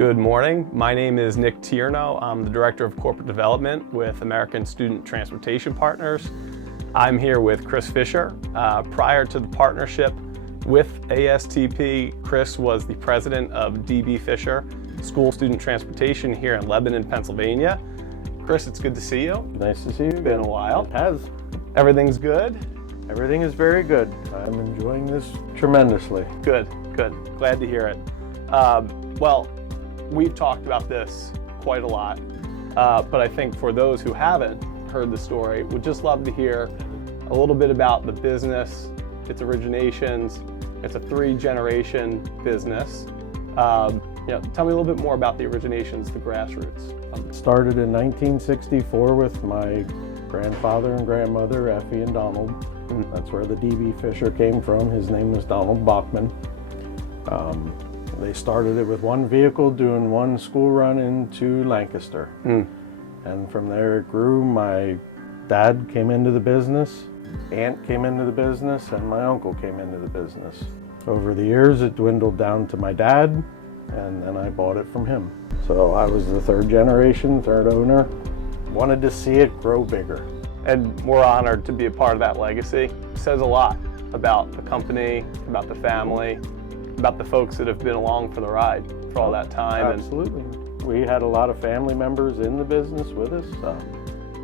Good morning. My name is Nick Tierno. I'm the Director of Corporate Development with American Student Transportation Partners. I'm here with Krise Fisher. Prior to the partnership with ASTP, Krise was the president of DB Fisher School Student Transportation here in Lebanon, Pennsylvania. Krise, it's good to see you. Nice to see you. Been a while. It has. Everything's good? Everything is very good. I'm enjoying this tremendously. Good. Glad to hear it. Well, we've talked about this quite a lot, but I think for those who haven't heard the story, would just love to hear a little bit about the business, its originations. It's a 3-generation business. Tell me a little bit more about the originations, the grassroots. Started in 1964 with my grandfather and grandmother, Effie and Donald. That's where the DB Fisher came from. His name was Donald Bachman. They started it with one vehicle doing one school run into Lancaster. And from there it grew. My dad came into the business, aunt came into the business, and my uncle came into the business. Over the years it dwindled down to my dad, and then I bought it from him. So I was the third owner. Wanted to see it grow bigger. And we're honored to be a part of that legacy. It says a lot about the company, about the family, about the folks that have been along for the ride for all that time. Absolutely. We had a lot of family members in the business with us.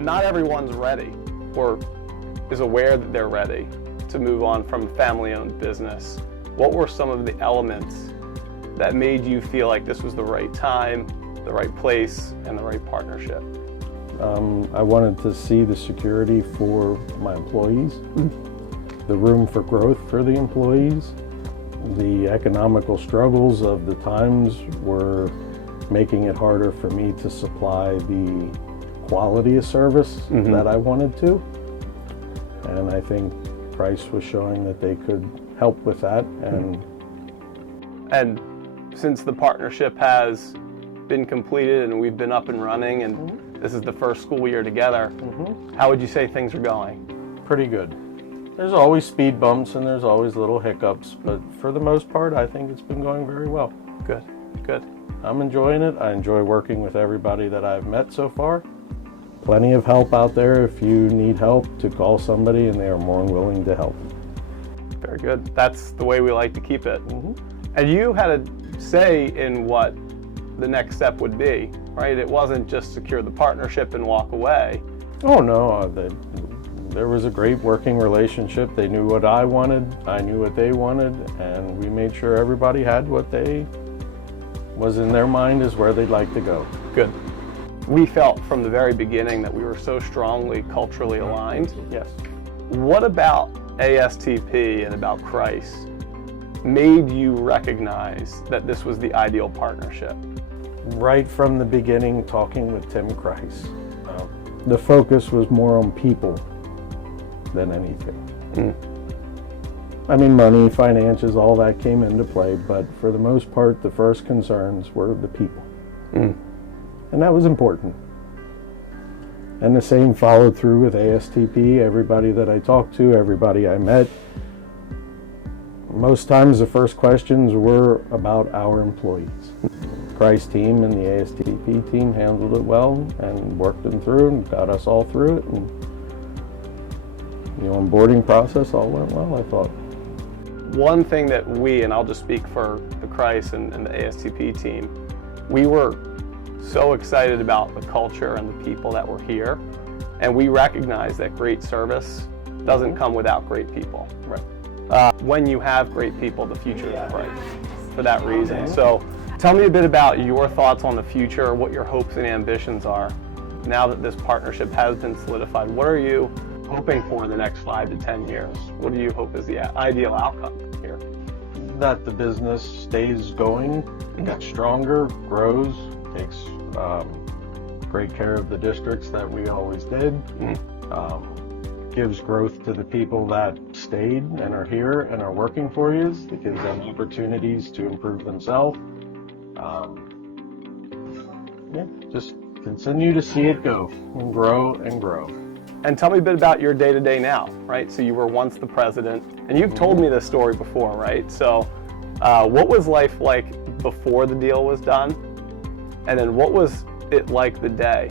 Not everyone's ready or is aware that they're ready to move on from family-owned business. What were some of the elements that made you feel like this was the right time, the right place, and the right partnership? I wanted to see the security for my employees, the room for growth for the employees. The economical struggles of the times were making it harder for me to supply the quality of service that I wanted to. And I think Krise was showing that they could help with that. And since the partnership has been completed and we've been up and running and this is the first school year together, how would you say things are going? Pretty good. There's always speed bumps and there's always little hiccups, but for the most part, I think it's been going very well. Good. I'm enjoying it. I enjoy working with everybody that I've met so far. Plenty of help out there if you need help to call somebody, and they are more than willing to help. Very good. That's the way we like to keep it. And you had a say in what the next step would be, right? It wasn't just secure the partnership and walk away. Oh no, there was a great working relationship. They knew what I wanted, I knew what they wanted, and we made sure everybody had what was in their mind is where they'd like to go. Good. We felt from the very beginning that we were so strongly culturally aligned. Yes. What about ASTP and about Krise made you recognize that this was the ideal partnership? Right from the beginning, talking with Tim Krise, the focus was more on people than anything. I mean, money, finances, all that came into play, but for the most part, the first concerns were the people. And that was important. And the same followed through with ASTP. Everybody that I talked to, everybody I met, most times the first questions were about our employees. Krise team and the ASTP team handled it well and worked them through and got us all through it. And the onboarding process all went well, I thought. One thing that and I'll just speak for the Krise and the ASTP team, we were so excited about the culture and the people that were here, and we recognize that great service doesn't come without great people. Right. When you have great people, the future is bright for that reason. So tell me a bit about your thoughts on the future, what your hopes and ambitions are now that this partnership has been solidified. What are you hoping for in the next 5 to 10 years? What do you hope is the ideal outcome here? That the business stays going, gets stronger, grows, takes great care of the districts that we always did, gives growth to the people that stayed and are here and are working for you. It gives them opportunities to improve themselves. Just continue to see it go and grow and grow. And tell me a bit about your day-to-day now, right? So you were once the president, and you've told me this story before, right? So what was life like before the deal was done? And then what was it like the day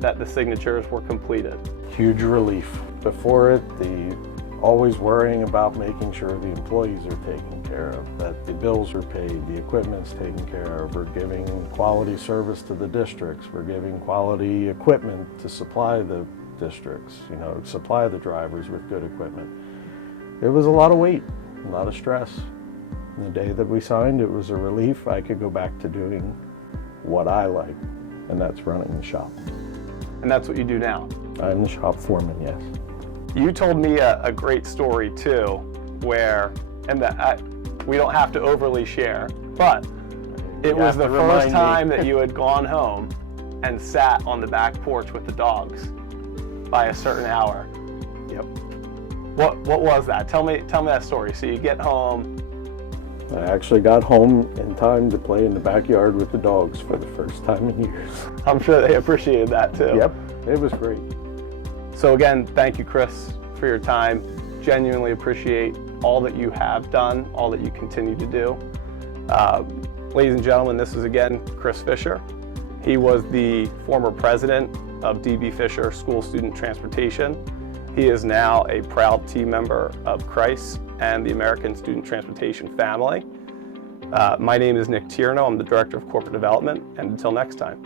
that the signatures were completed? Huge relief. Before it, the always worrying about making sure the employees are taken care of, that the bills are paid, the equipment's taken care of, we're giving quality service to the districts, we're giving quality equipment to supply the districts, supply the drivers with good equipment. It was a lot of weight, a lot of stress. And the day that we signed, it was a relief. I could go back to doing what I like, and that's running the shop. And that's what you do now? I'm the shop foreman, yes. You told me a great story too, where, and that we don't have to overly share, but it was the first time that you had gone home and sat on the back porch with the dogs by a certain hour. Yep. What was that? Tell me that story. So you get home. I actually got home in time to play in the backyard with the dogs for the first time in years. I'm sure they appreciated that too. Yep, it was great. So again, thank you, Krise, for your time. Genuinely appreciate all that you have done, all that you continue to do. Ladies and gentlemen, this is again Krise Fisher. He was the former president of DB Fisher School Student Transportation. He is now a proud team member of Krise and the American Student Transportation family. My name is Nick Tierno. I'm the Director of Corporate Development, and until next time.